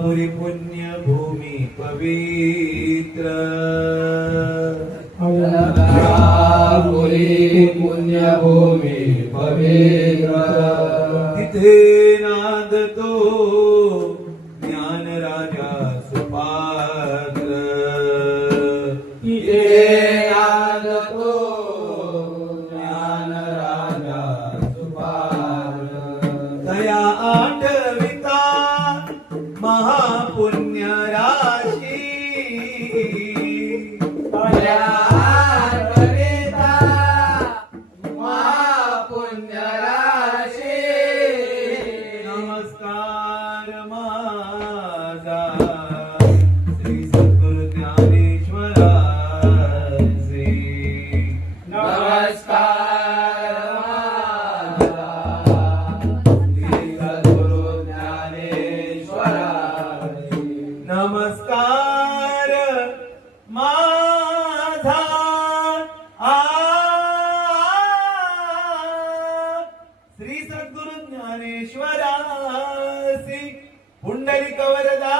पुरी पुण्य भूमी पवित्र पुरी पुण्यभूमी पवित्र तिथे नांदतो ज्ञान राजा सुपात्र तिथे नांदतो ज्ञान राजा सुपात्र दया आठविता महापुण्य राशी नमस्कार माझा श्री सद्गुरु ज्ञानेश्वरासी नमस्कार श्री सद्गुरु ज्ञानेश्वरासी नमस्कार माझा श्री सद्गुरु ज्ञानेश्वरासी पुंडलिक वरदा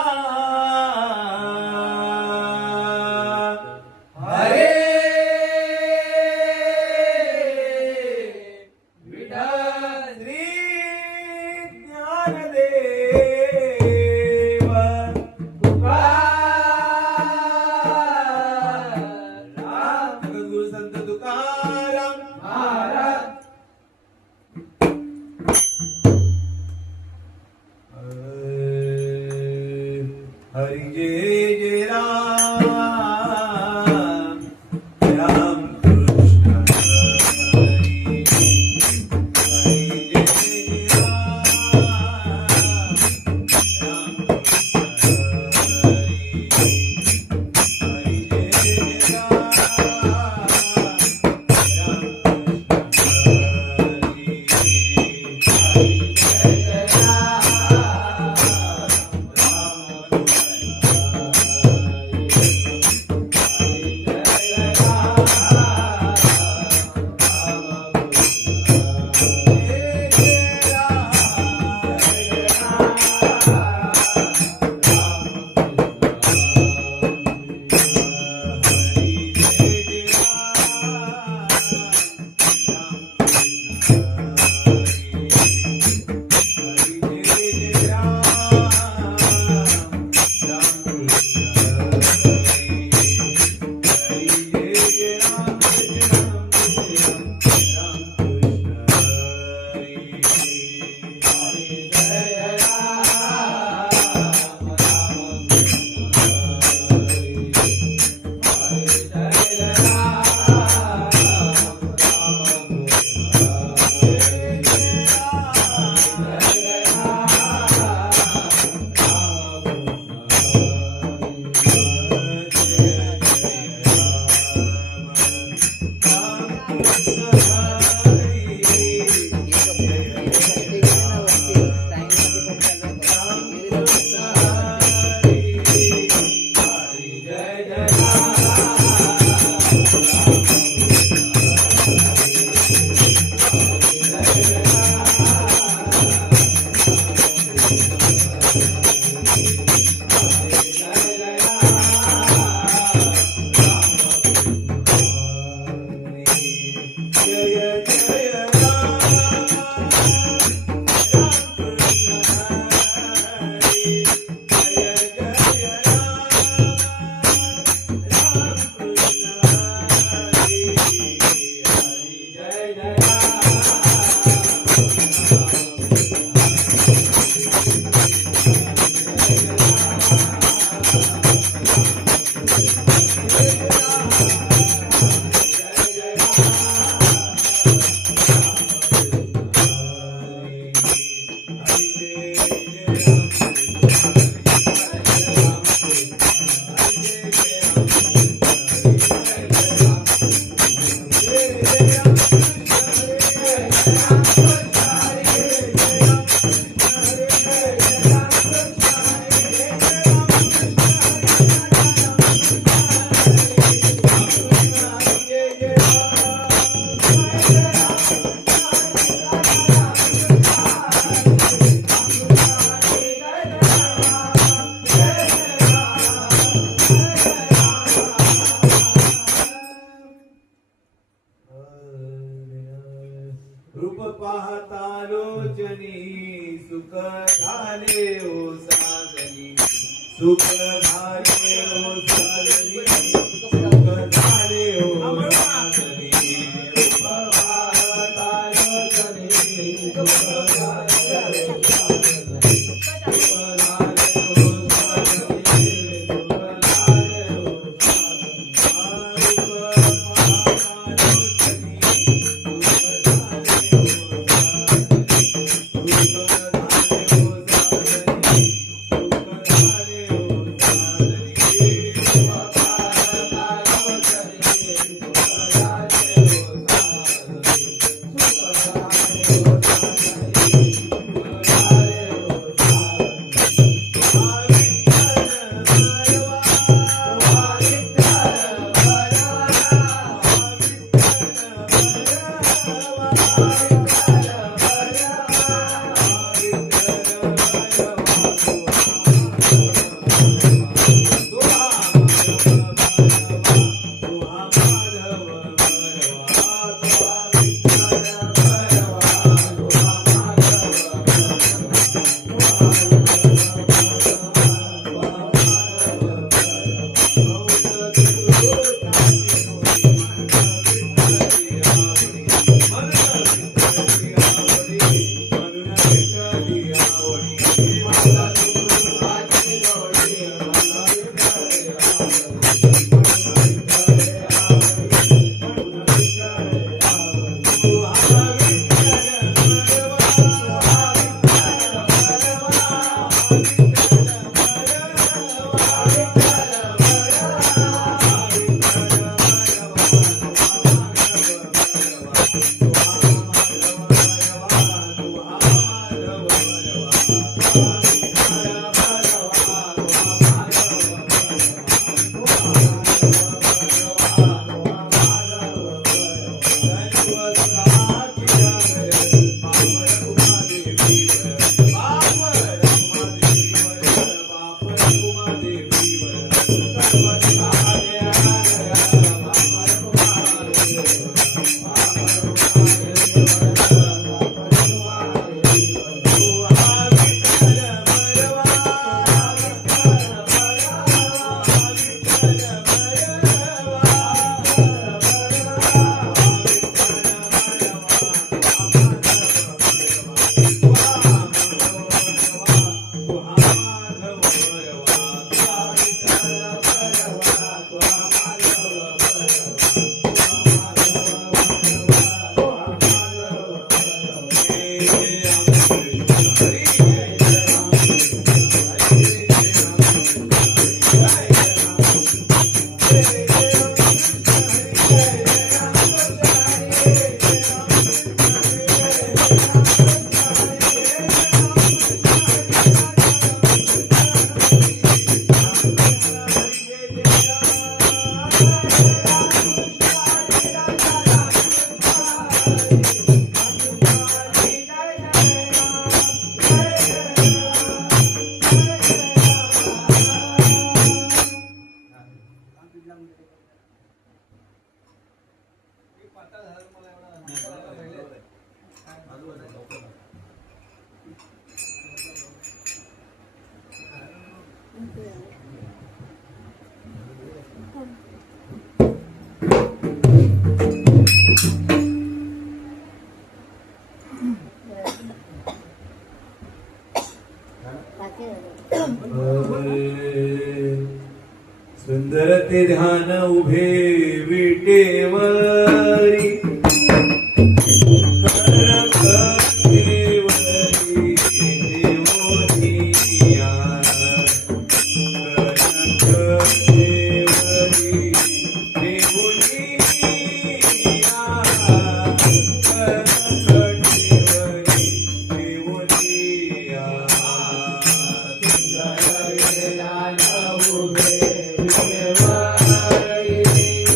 हरे विठ्ठल श्री ज्ञानदेव जगद्गुरु संत तुकाराम महाराज हरि जय जय राम राम कृष्ण हरि हरि जय जय राम राम कृष्ण हरि हरि जय जय राम राम रूप पाहता लोचनी सुख झाले ओ साजनी सुख झाले ओ साजनी सुख झाले ओ साजनी रूप पाहता लोचनी सुख झाले ओ साजनी सुख झाले ओ साजनी सुख झाले ओ सुंदर ते ध्यान उभे विटेवरी Hare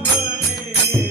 म्हणे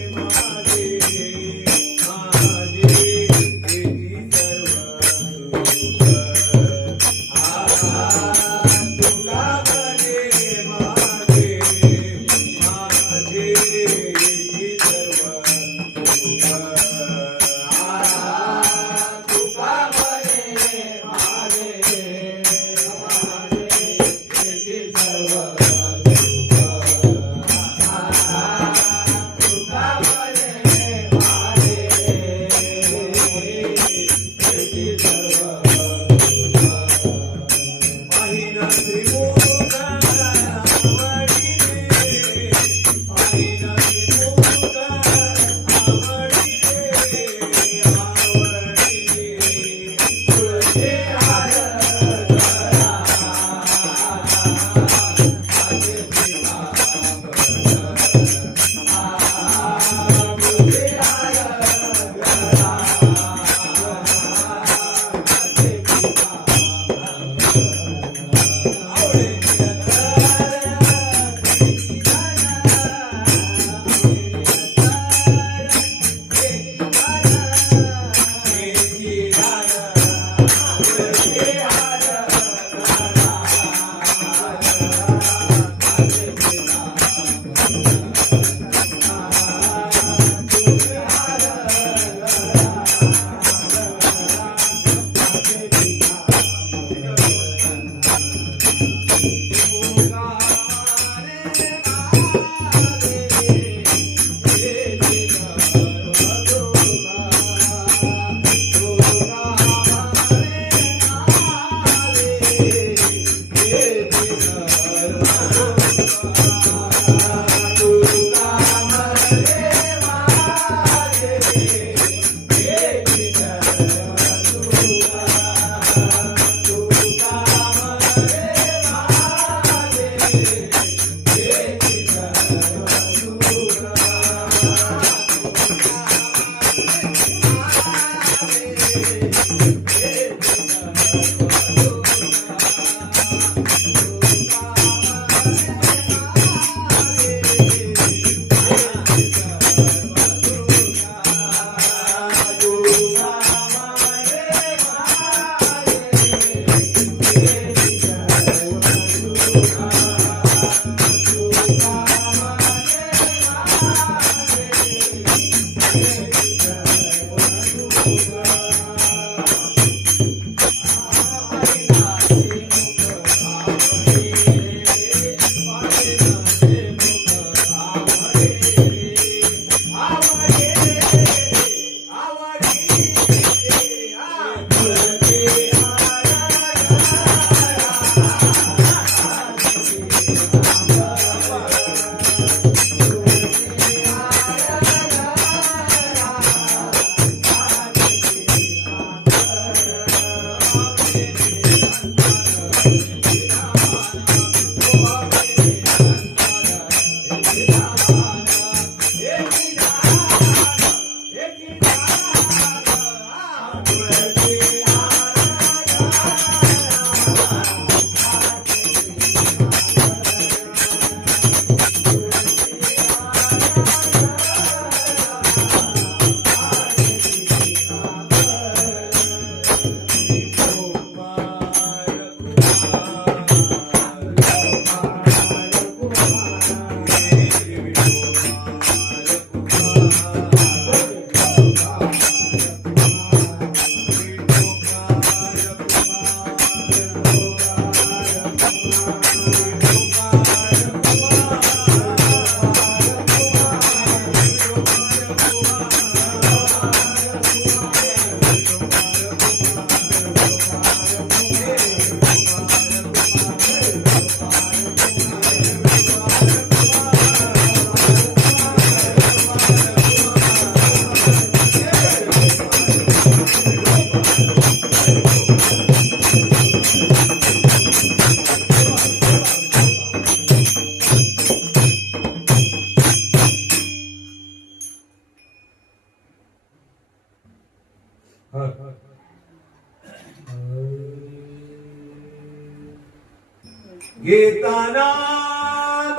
घेता नाम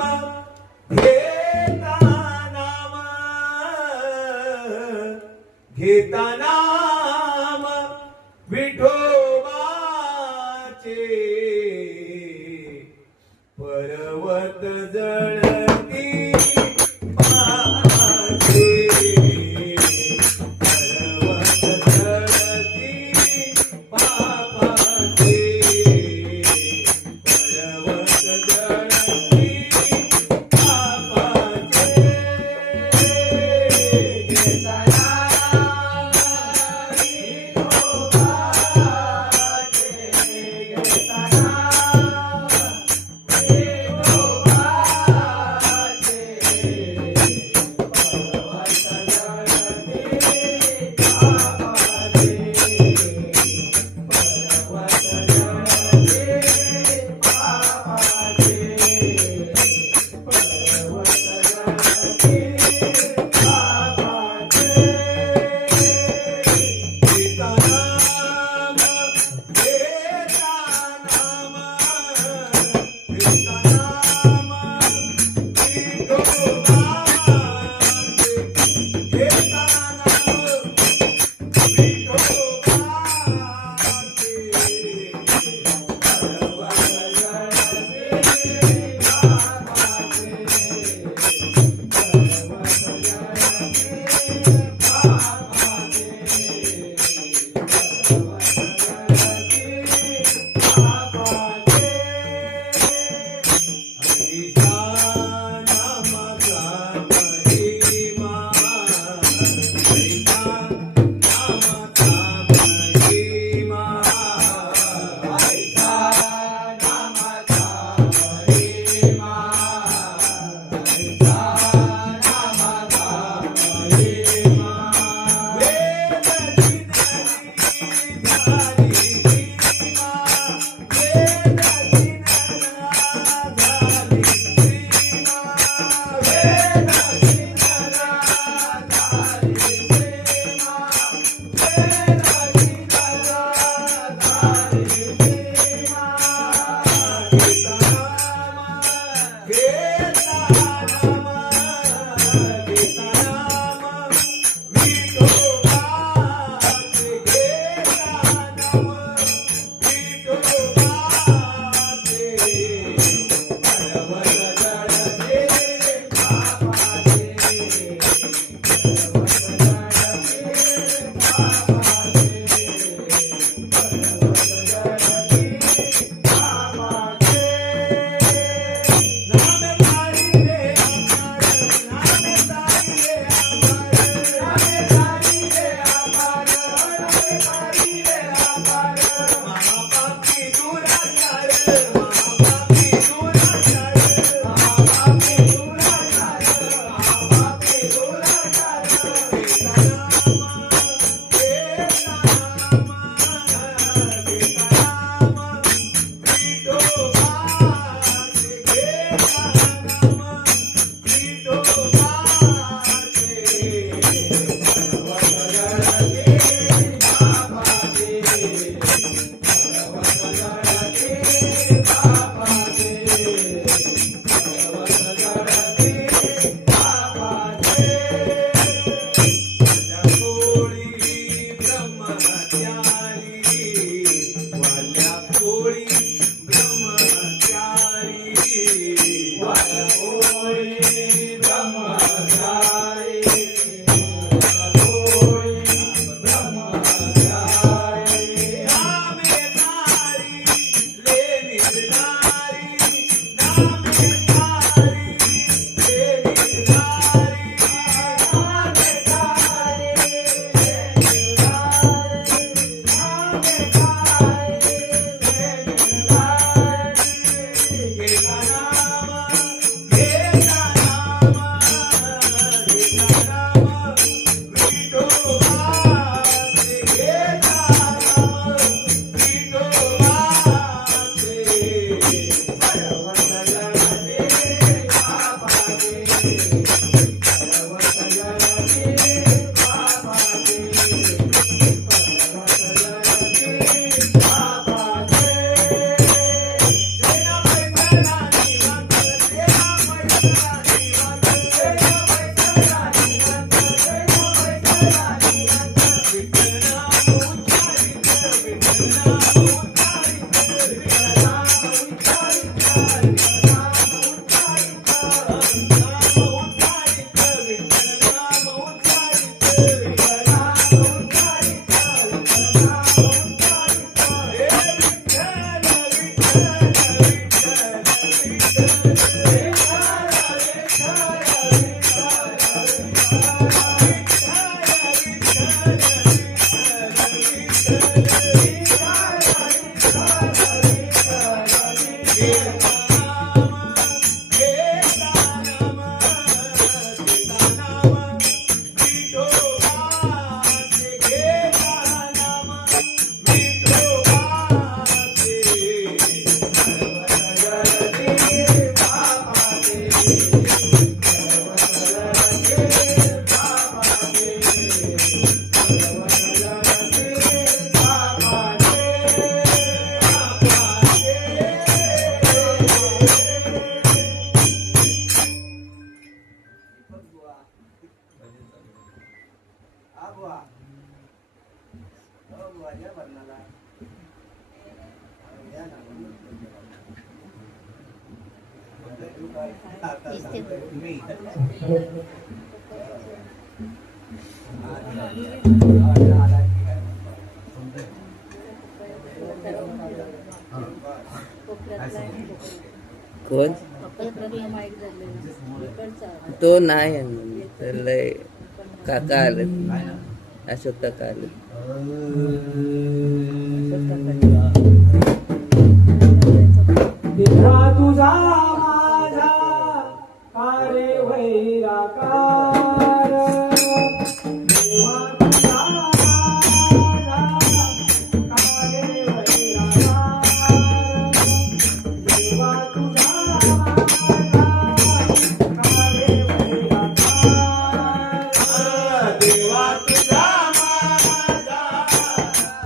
घेता नाम घेता नाम विठोबाचे पर्वत जळती पाचे पर्वत जळती पापाचे पर्वत जळती पापाचे घेता नाम कोण तो नाही आहे. तर लय काका आले, अशोक काका आले. देवा तुझा माझा कारे वैराकार देवा तुझा माझा कारे वैराकार देवा तुझा माझा कारे वैराकार देवा तुझा माझा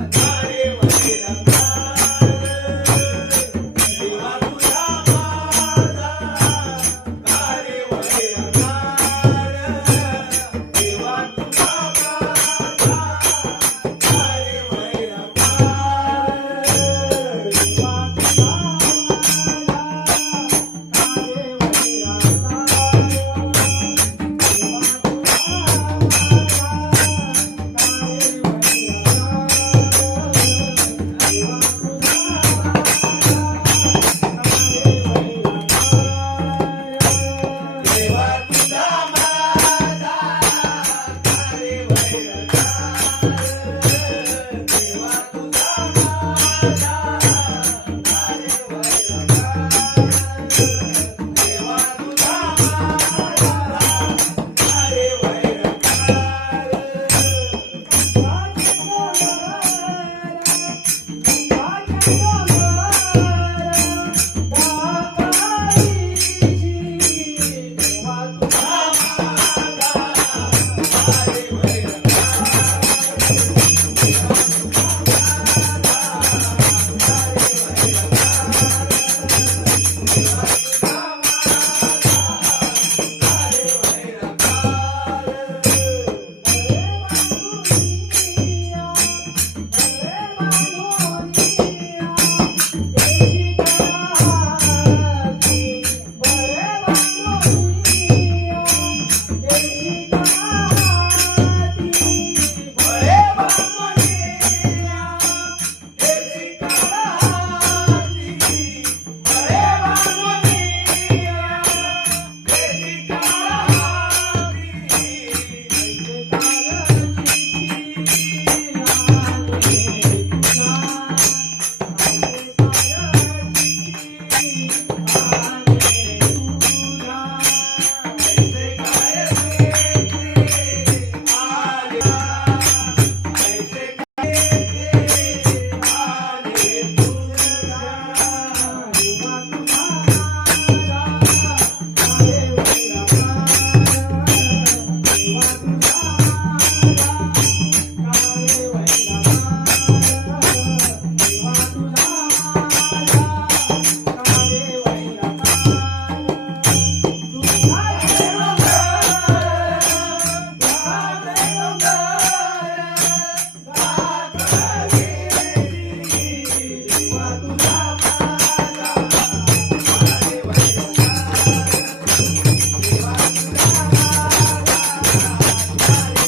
कारे वैराकार देवा तुझा माझा कारे वैराकार देवा तुझा माझा कारे देवा तुझा माझा कारे वैराकार देवा तुझा माझा कारे वैराकार देवा तुझा माझा कारे वैराकार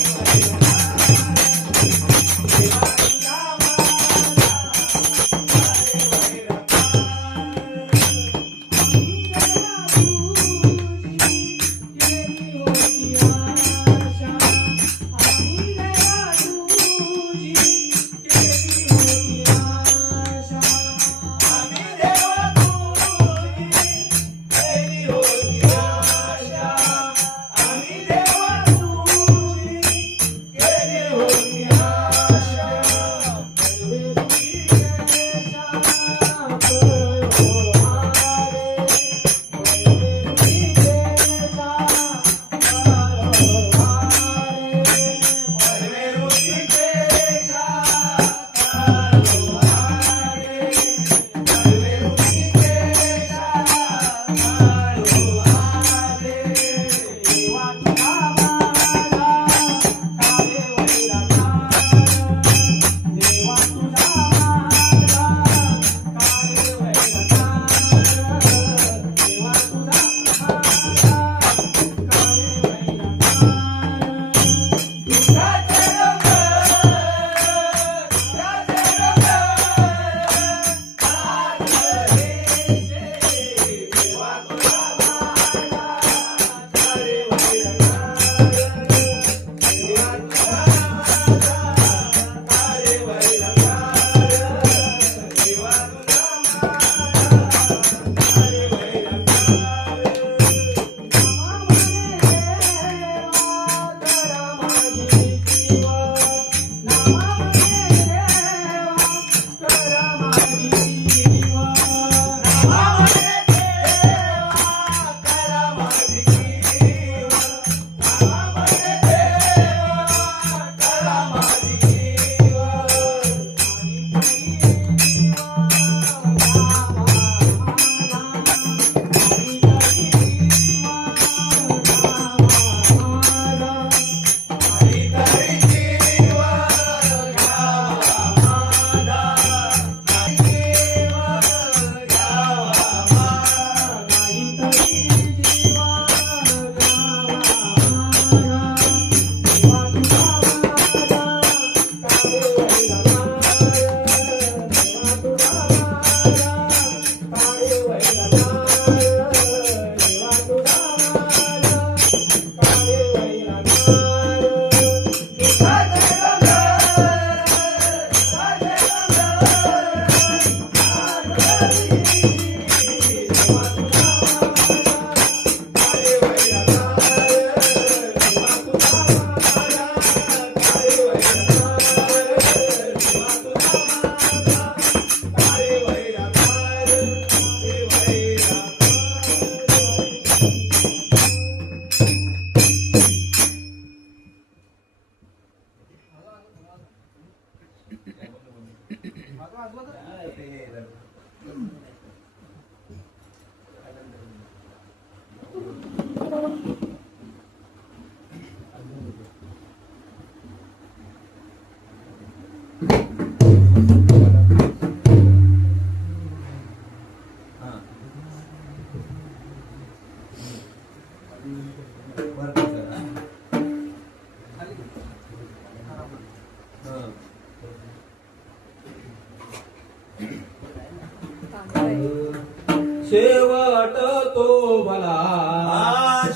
शेवट तो भला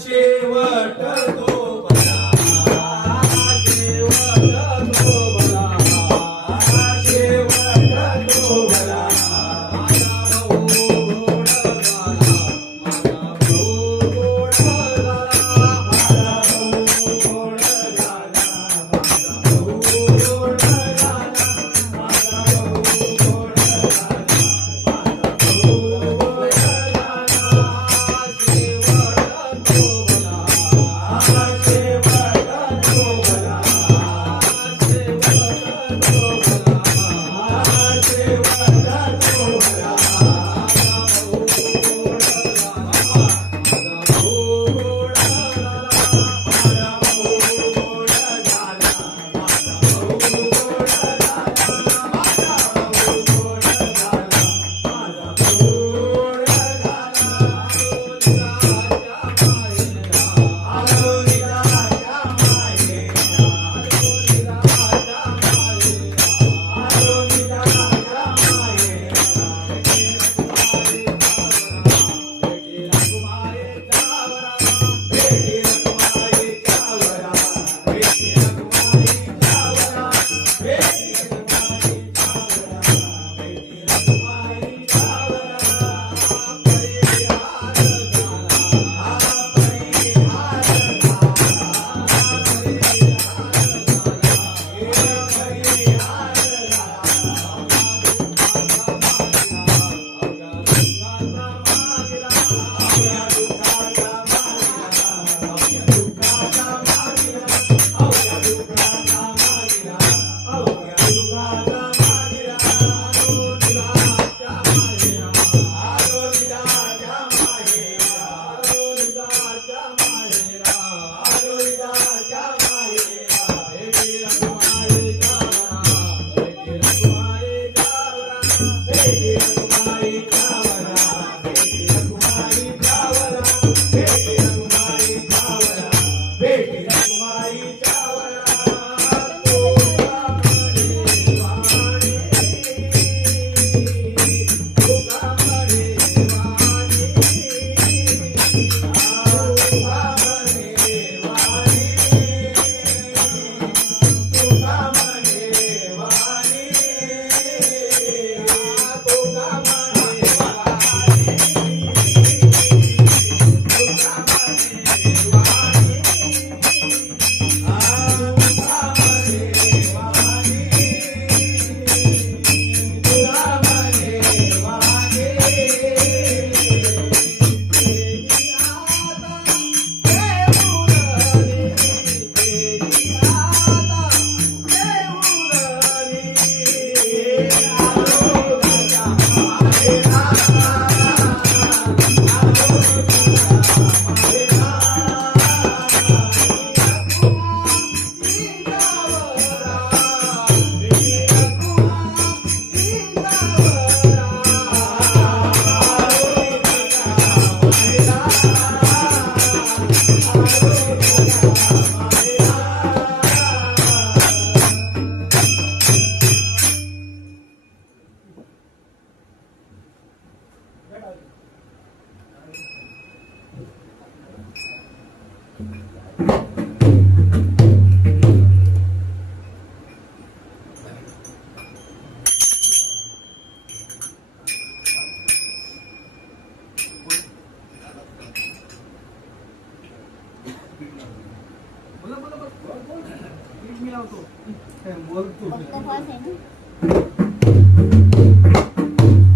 शेवट तो बला शेवट तो भला शेवट तो बला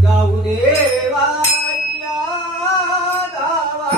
जाऊ देवाच्या गावा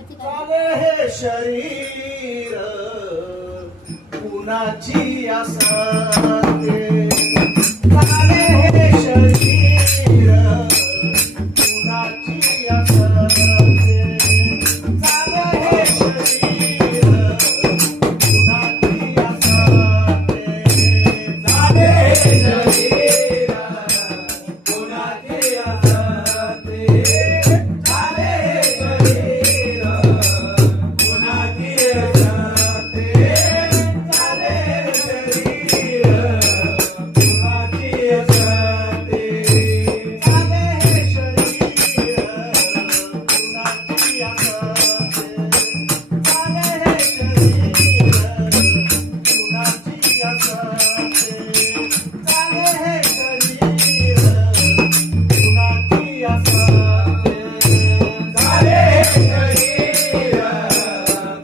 चाले हे शरीर कुणाची असते चाले हे शरीर कुणाची असते चाले हे शरीर कुणाची असते चाले हे शरीर कुणाची असते चाले हे शरीर कुणाची असते चाले हे शरीर कुणाची असते चाले हे शरीर कुणाची असते चाले हे शरीर कुणाची असते चाले हे शरीर कुणाची असते चाले हे शरीर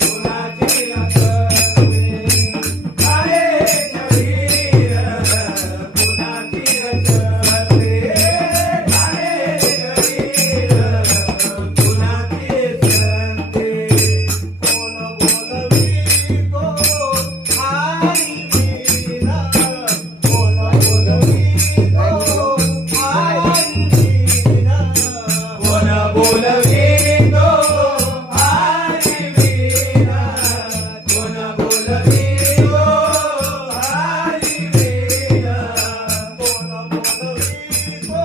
कुणाची असते चाले हे शरीर कुणाची असते चाले हे शरीर कुणाची असते कोण बोलवी को आई विना कोण बोलवी को आई विना कोण बोलवी को आई विना कोण बोलवी को आई विना कोण बोलवी को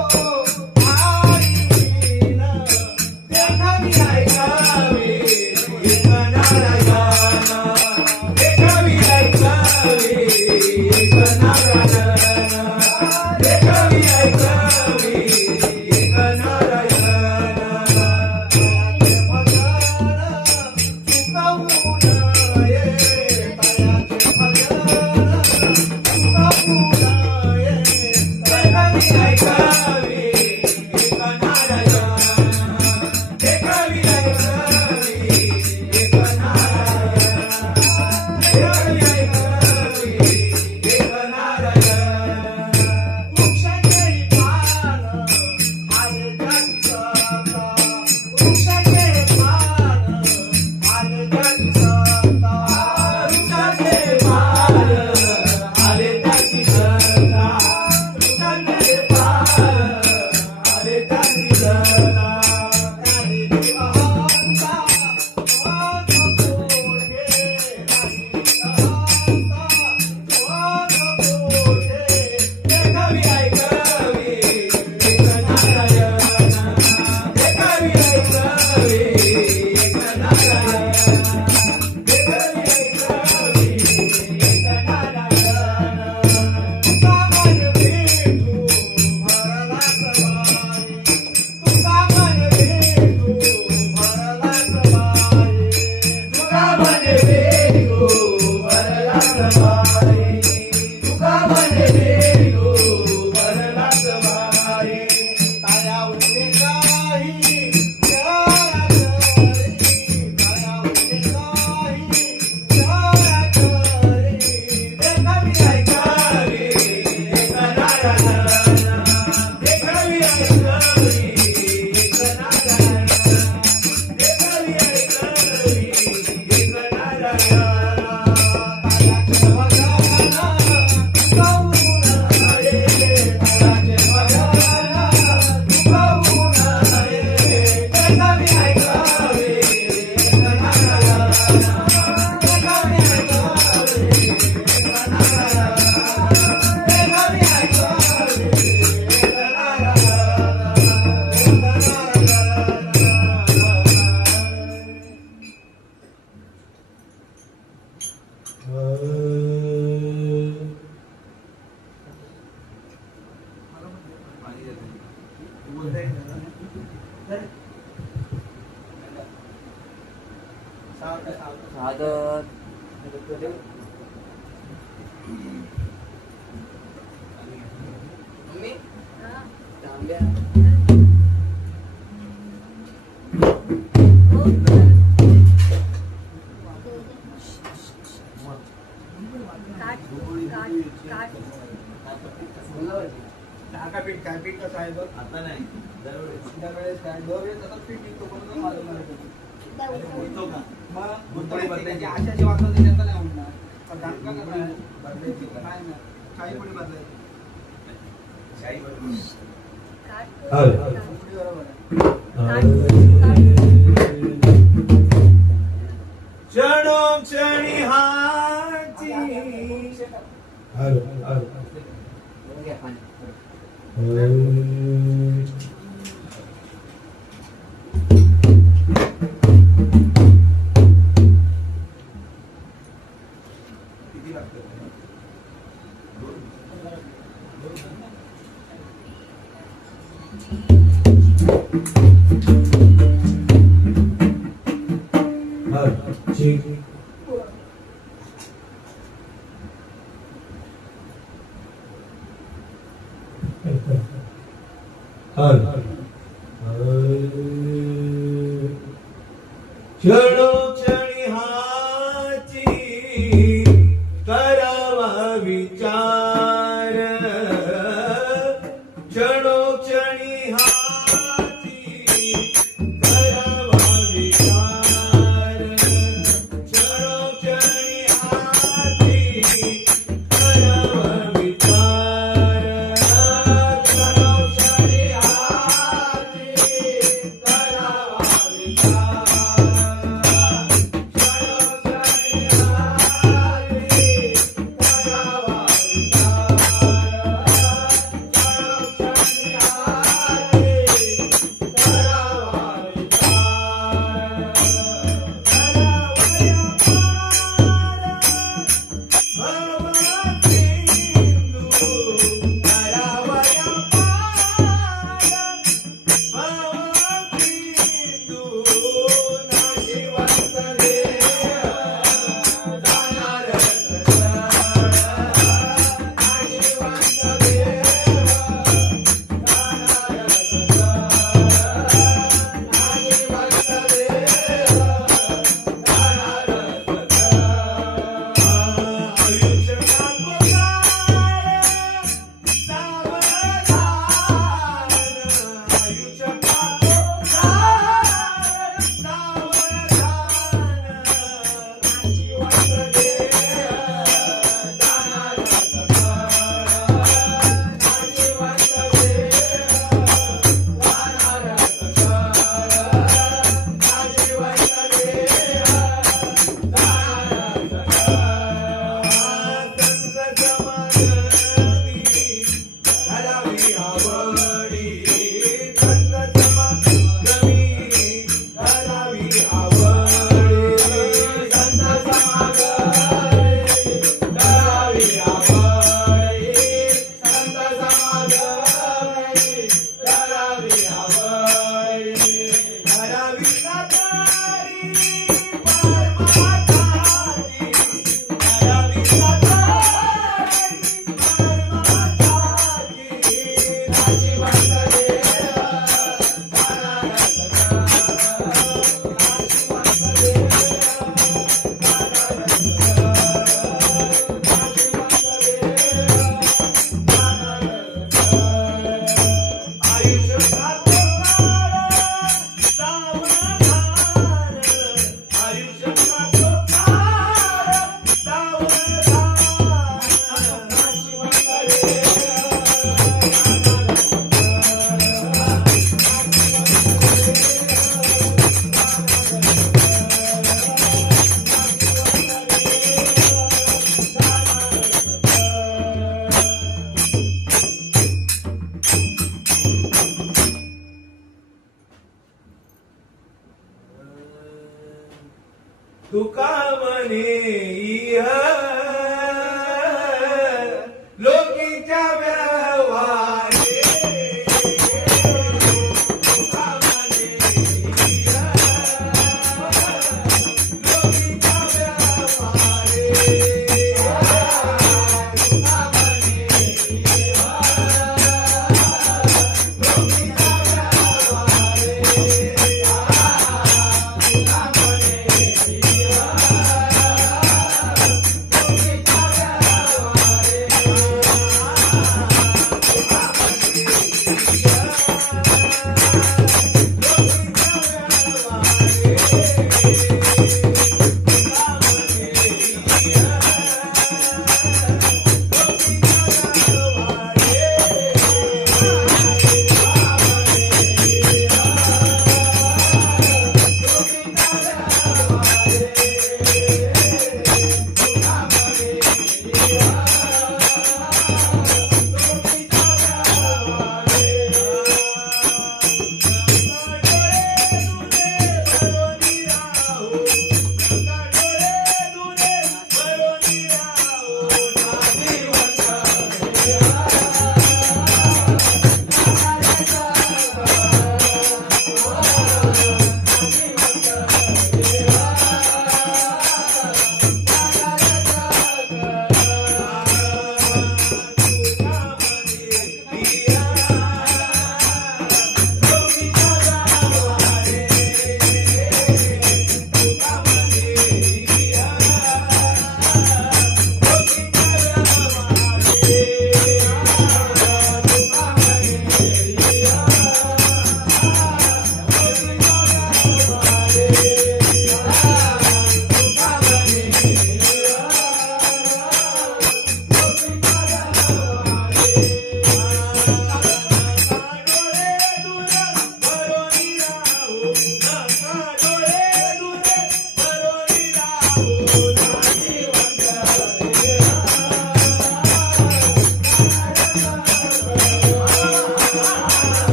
आई विना देखावी ऐकावी एक नारायण देखावी ऐकावी एक नारायण देखावी ऐकावी एक नारायण तयाचे भजन चुकवू नये तयाचे भजन चुकवू नये देखावी ऐकावी एक नारायण देखावी ऐकावी एक नारायण देखावी ऐकावी एक नारायण वृक्षाचे पान आले जगसता वृक्षाचे पान आले जगसता वृक्षाचे पान आले जगसता वृक्षाचे पान आले जगसता राहिली अहंता वाद कोठे राहिली अहंता वाद कोठे देखावी ऐकावी एक नारायण देखावी ऐकावी एक नारायण देखावी ऐकावी एक नारायण तुका मन भेटू भरला समाई तुका मन भेटू भरला समाई तुका मन भेटू भरला समाई तुका मन भेटू भरला समाई ताया उडे काही जरा करी ताया उडे काही जरा करी देखावी ऐकावी एक नारायण देखावी ऐकावी एक नारायण देखावी ऐकावी एक नारायण तायाचे भजन चुकवू नये तायाचे भजन चुकवू नये देखावी ऐकावी एक नारायण देखावी ऐकावी एक नारायण देखावी ऐकावी एक सादर मम्मी तांब्या टाका पीठ काय पीठ कसं आहे बघ आता नाही दरवेळेस संध्याकाळी काय दरवेळेस आता पीठ विकतो पण मालूम नाही. बोलतो का मग गुंतवणी बदलायची. आशाची वाटत त्यांना नाही म्हणणार पण दाखला का नाही बदलायची का? नाही ना काही पुढे बदलायची शाही बदलून. पुढे बरोबर आहे क्षणोक्षणी हाची किती लागतं? क्षणोक्षणी हाची करावा विचार क्षणोक्षणी हाची करावा विचार क्षणोक्षणी हाची करावा विचार क्षणोक्षणी हाची करावा तुका म्हणे इह लोकीच्या व्यवहारे तुका म्हणे इह लोकीच्या व्यवहारे तुका म्हणे इह लोकीच्या व्यवहारे तुका म्हणे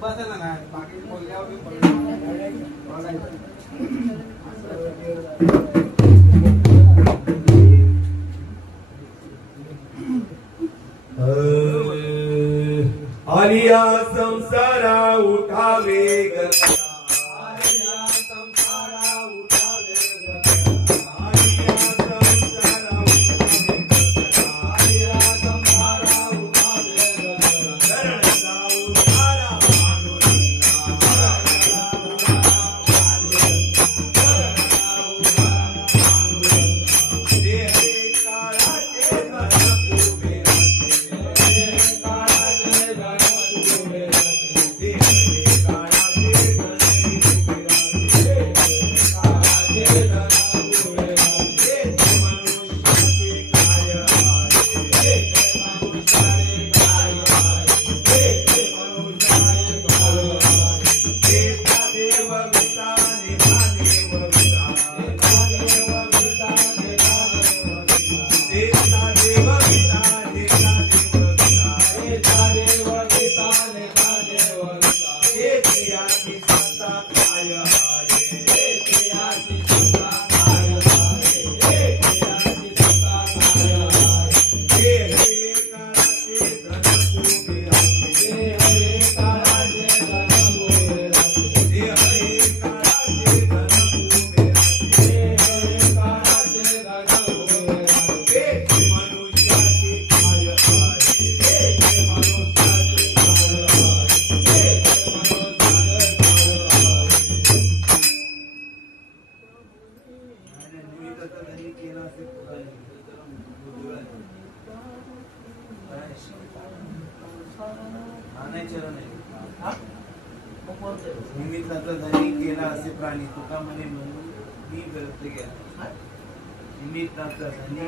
बसायला नाही बाकी बोलल्यावर मी बोलायचं. आलिया संसारा उठावे गरजा. आलिया संसारा उठावे आलिया संसारा उठावे गरजा. आलिया संसारा उठावे धरणचा उतारा पांडुरंगा. ते हरे काळाचे धन उभे राहते. काळाचे धन उभे राहते. ते हरे काळाचे धन उभे राहते. काळाचे धन उभे राहते. ते मनुष्याचे काय आहे. मनुष्याने काय आहे. मनुष्याने काय आहे. देता देव विता निधा देव विता. देव विता देता देव विता. देता देव विता देता देव विता. देता देव विता देता देव विता. देत्याची सत्ता काय आहे. देत्याची सत्ता काय आहे. देत्याची सत्ता काय आहे. हे हरे काळाचे धन उभे राहते. हे हरे काळाचे धन उभे राहते. हे हरे काळाचे धन उभे राहते. हे हरे काळाचे धन उभे राहते. हे मनुष्याचे काय आहे. मनुष्याचे काय आहे. मनुष्याचे काय आहे. निमित्ताचा धनी केला असे प्राणी तुका म्हणे म्हणून मी व्यक्त केला. निमित्ताचा धनी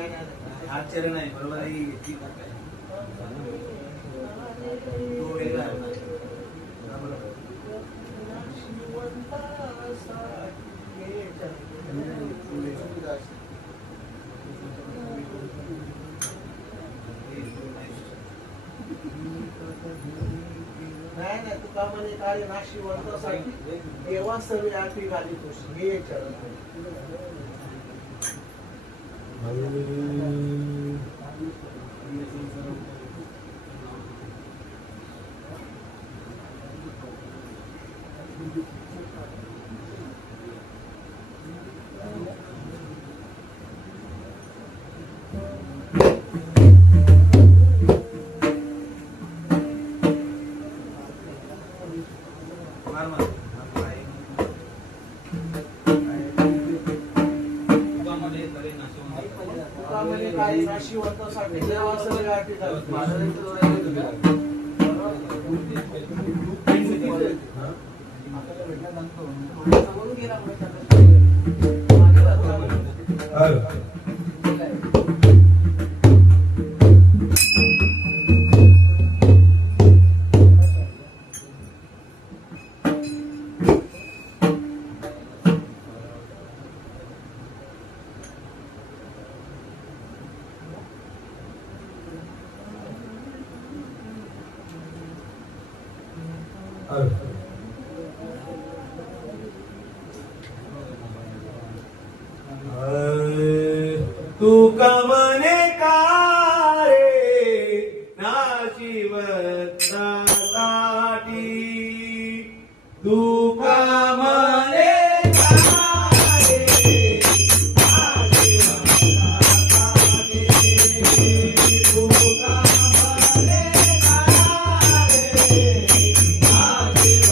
आचरण आहे बरोबर आहे. ती कथा आहे. तो वेगळा आहे. बरोबर आहे. नाही नाही तुका म्हणे काय नाशिवंतासाठी देवा सर्व आठी गाली तुझी हे चरण मार मार. तुकामध्ये तरी नाशिवंत. तुका म्हणे काय नाशिवंतासाठी देवा सर्व आठी गाली तुका म्हणे काय नाशिवंता साठी. तुका म्हणे काय नाशिवंता साठी. तुका म्हणे काय नाशिवंता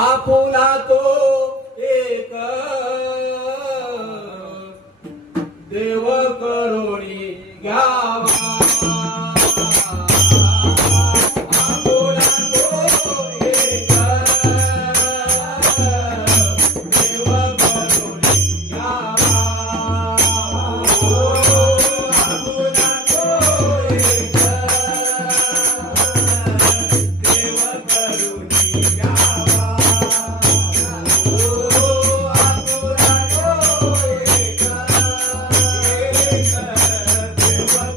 आपुला तो एक देव करुणी घ्यावा आपुला तो एक देव करुणी घ्यावा आपुला तो एक देव करुणी घ्यावा आपुला तो एक देव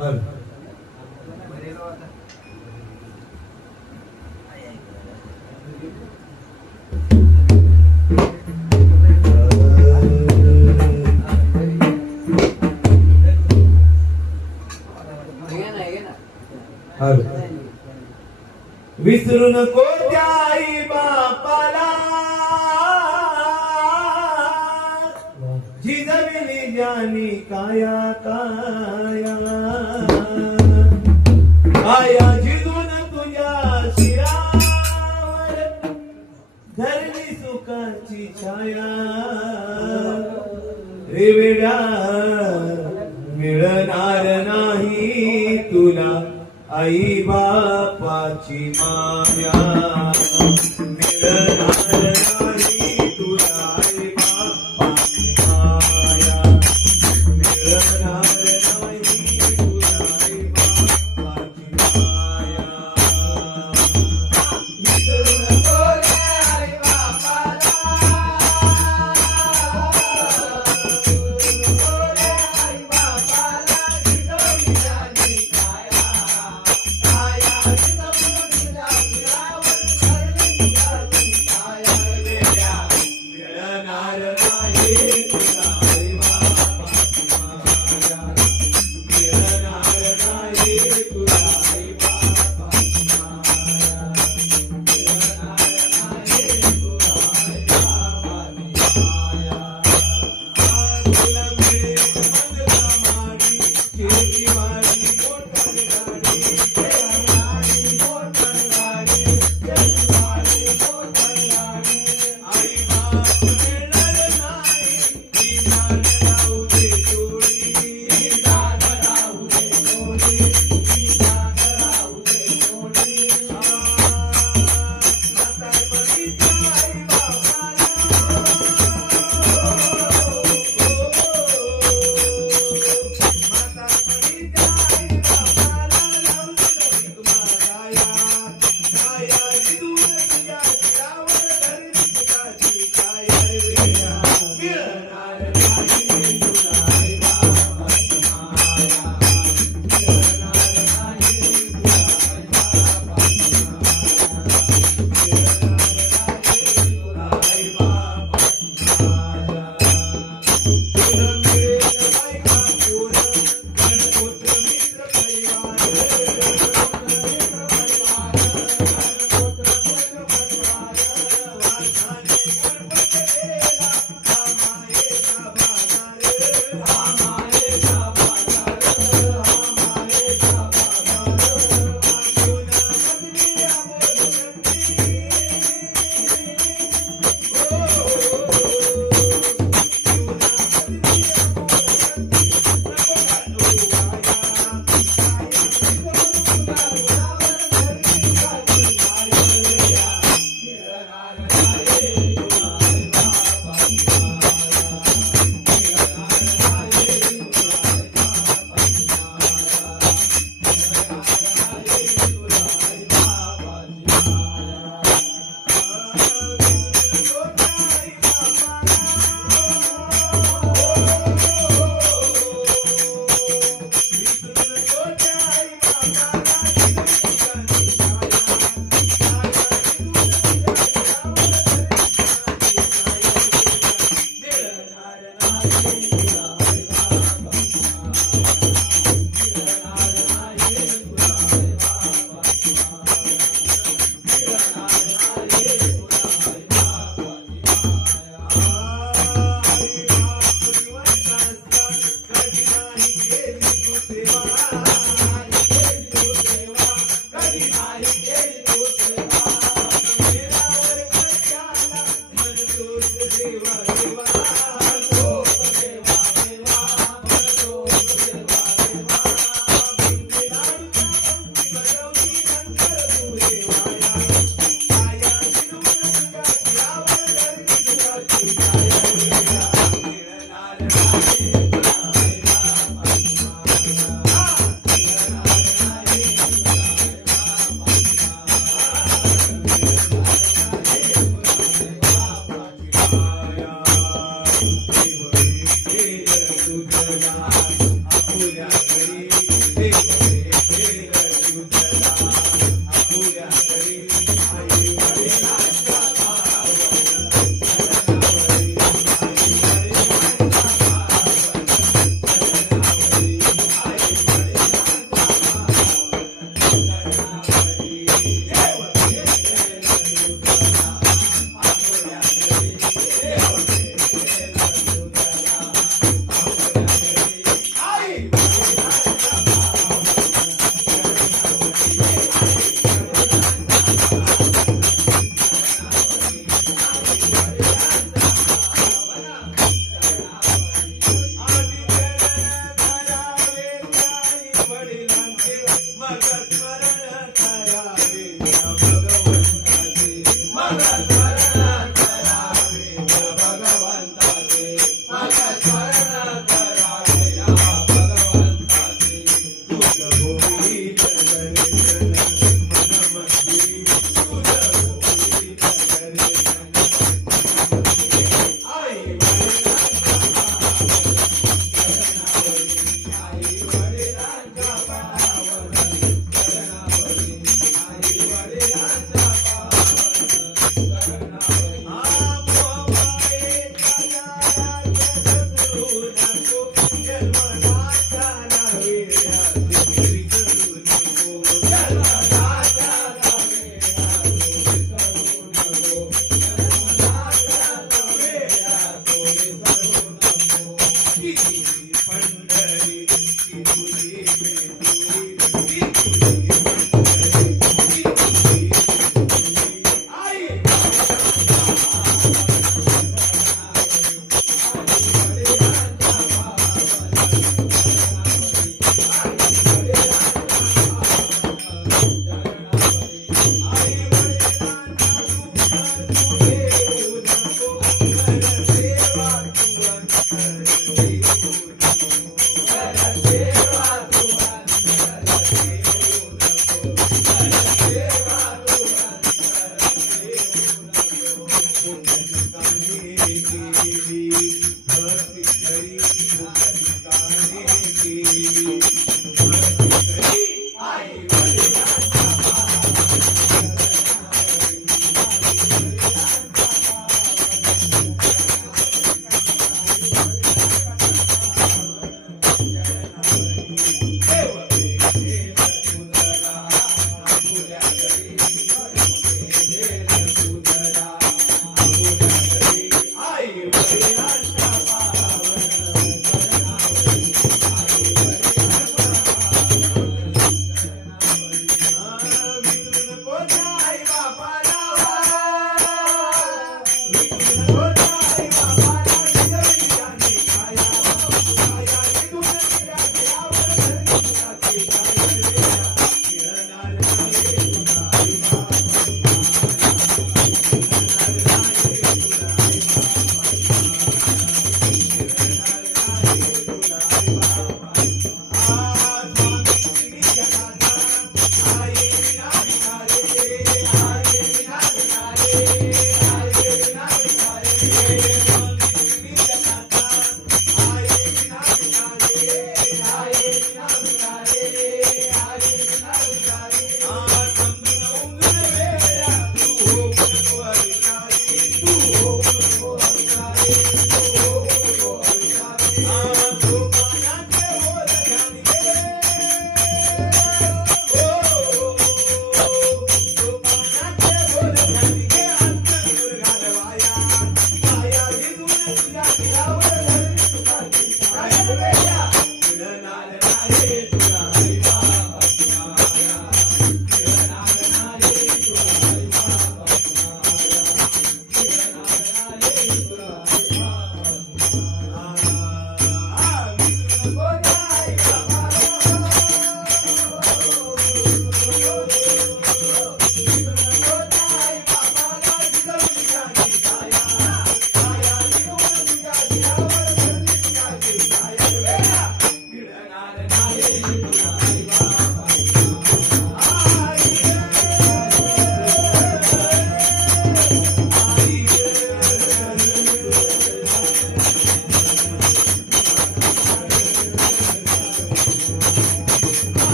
बरेलो आता. विसरू नको त्या आई बापाला जिजविली ज्यानी काया काया काया जिजून तुझ्या शिरावर धरली सुखाची छाया रे वेड्या मिळणार नाही तुला आई बापाची माया मिळणार नाही तुला आई बापाची माया मिळणार नाही तुला आई बापाची माया विसरू नको रे आई बापाला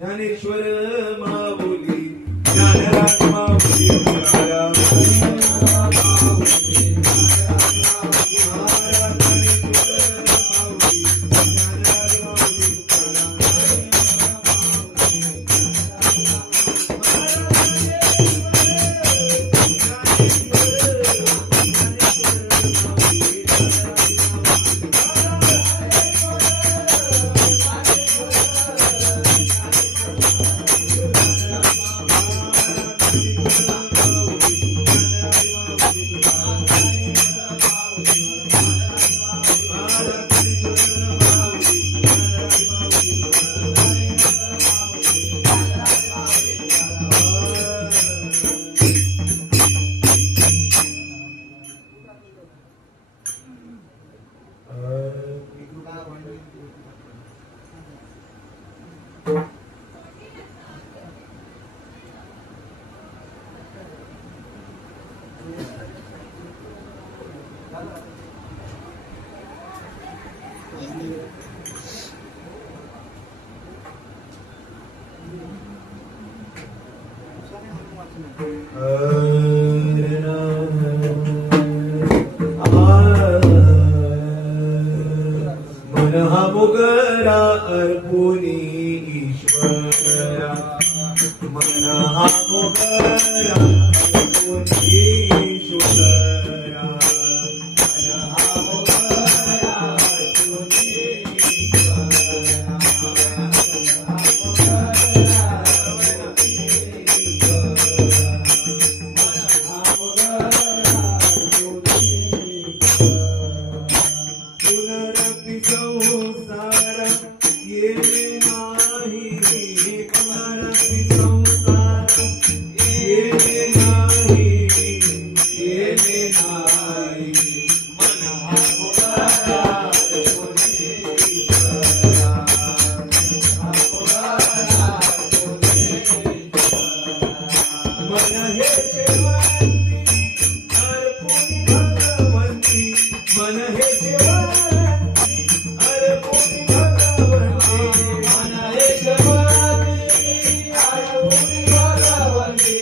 ज्ञानेश्वर माऊली ज्ञानराज माऊली मन हा मुगरा अर्पुनी ईश्वरा मन हा मुगरा अर्पुनी ईश्वरा मन हा मुगरा अर्पुनी ईश्वरा केले नाही मन हा पुकारा मन हे शेवंती अर्पुनी भगवंती मन हे शेवंती अर्पुनी भगवंती मन हे शेवंती अर्पुनी भगवंती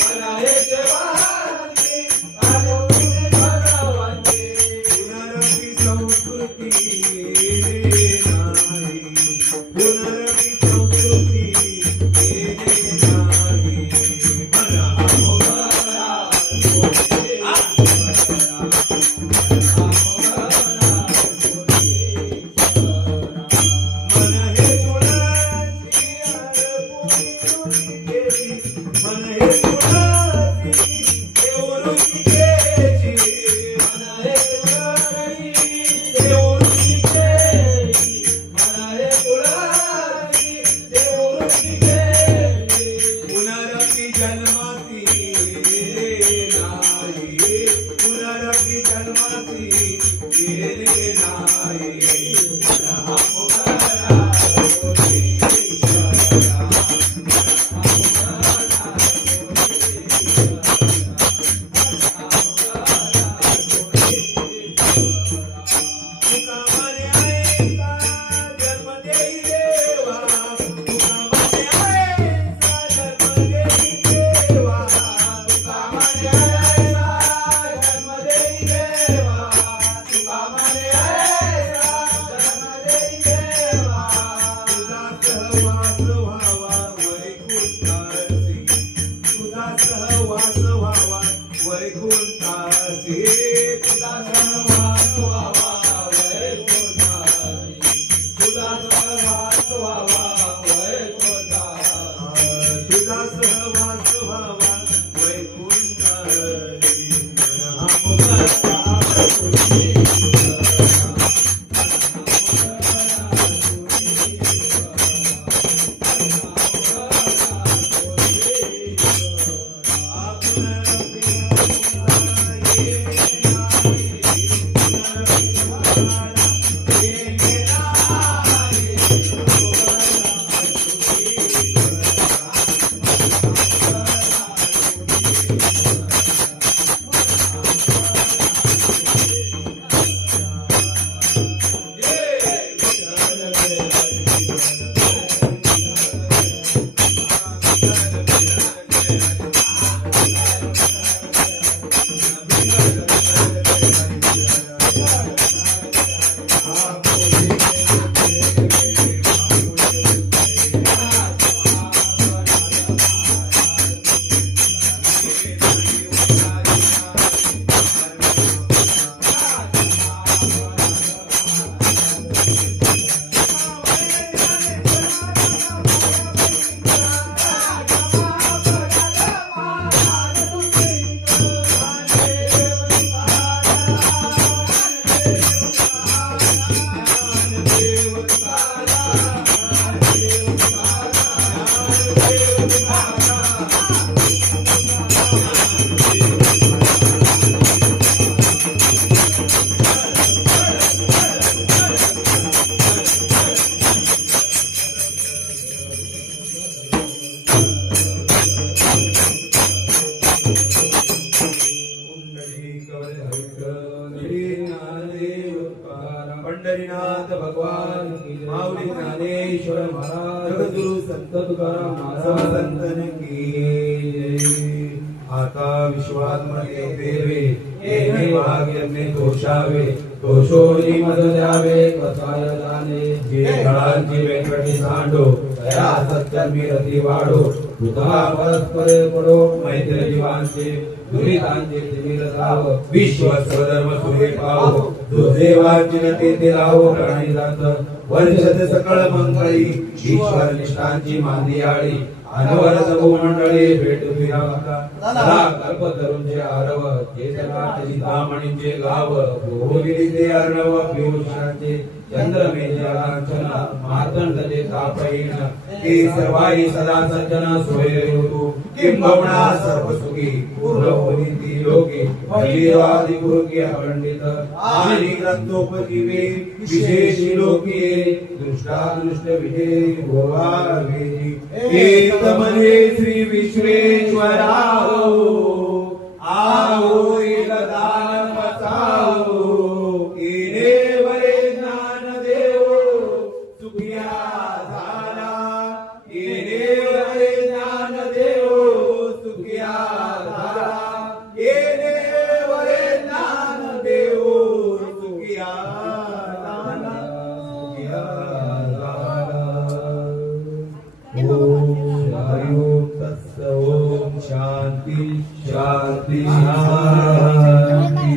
मन हे शेवंती अर्पुनी भगवंती पुनरपि संस्कृती नाही पुनरपि संस्कृती नाही मन हा पुकारा मन हे तुळाची अर्पुनी मन हे तुळाची देवरुची घ्यायची मन हे तुळाची देवरुची घ्यायची मन हे तुळाची देवरुची घ्यायची पुनरपि जन्मासी नाही पुनरपि जन्मासी गेले नाही मन हा पुकारा तुका म्हणे ऐसा जन्म देई देवा तुका म्हणे ऐसा जन्म देई देवा तुका म्हणे ऐसा जन्म देई देवा तुका म्हणे ऐसा जन्म देई देवा तुझा सहवास व्हावा वैकुंठासी तुझा सहवास व्हावा वैकुंठासी तुझा सहवास व्हावा वैकुंठासी तुझा सहवास व्हावा वैकुंठासी तुझा सहवास व्हावा वैकुंठासी मन हा पुकारा पंढरीनाथ भगवान माऊली ज्ञानेश्वर महाराज जगद्गुरु संत तुकाराम महाराज संतन की जय। आता विश्वात्मने देवे येणे भाग्यने दोषावे दोषोनी मद द्यावे कसाय जाणे जे घडांची वेंकटी सांडो तया सत्कर्मी रती वाढो तुका परस्परे पडो मैत्र जीवांचे दुरितांचे तिमिर जाव विश्व स्वधर्म सुरे पाव दुर्देवांची नती ते लावो प्राणी जात वर्षते सकळ मंगळी ईश्वर निष्ठांची मांदियाळी अनवरत मंडळी भेट फिरावता सदा कल्प तरुणचे आरव केसनाथ चिंतामणींचे गाव भोगिली ते अर्णव पियुषांचे चंद्रमेजलांचन मार्तंडते तापयेन ते सर्वाई सदा सज्जन सोयरेतु किंबहुना सर्वसुखी पूर्वोदिती लोके भजीवादि गुरुकी पंडित आणि ग्रंथोपजीवे विशेषी लोके दृष्टादृष्ट विजय भोगावेजी एकमने श्री विश्वेश्वराहो आओ एक दान बचाओ इने वरे ज्ञान देवो सुखिया झाला इने वरे ज्ञान देवो सुखिया झाला इने वरे ज्ञान देवो सुखिया झाला सुखिया झाला ओम वायु तस्स ओम शांती शांती शांती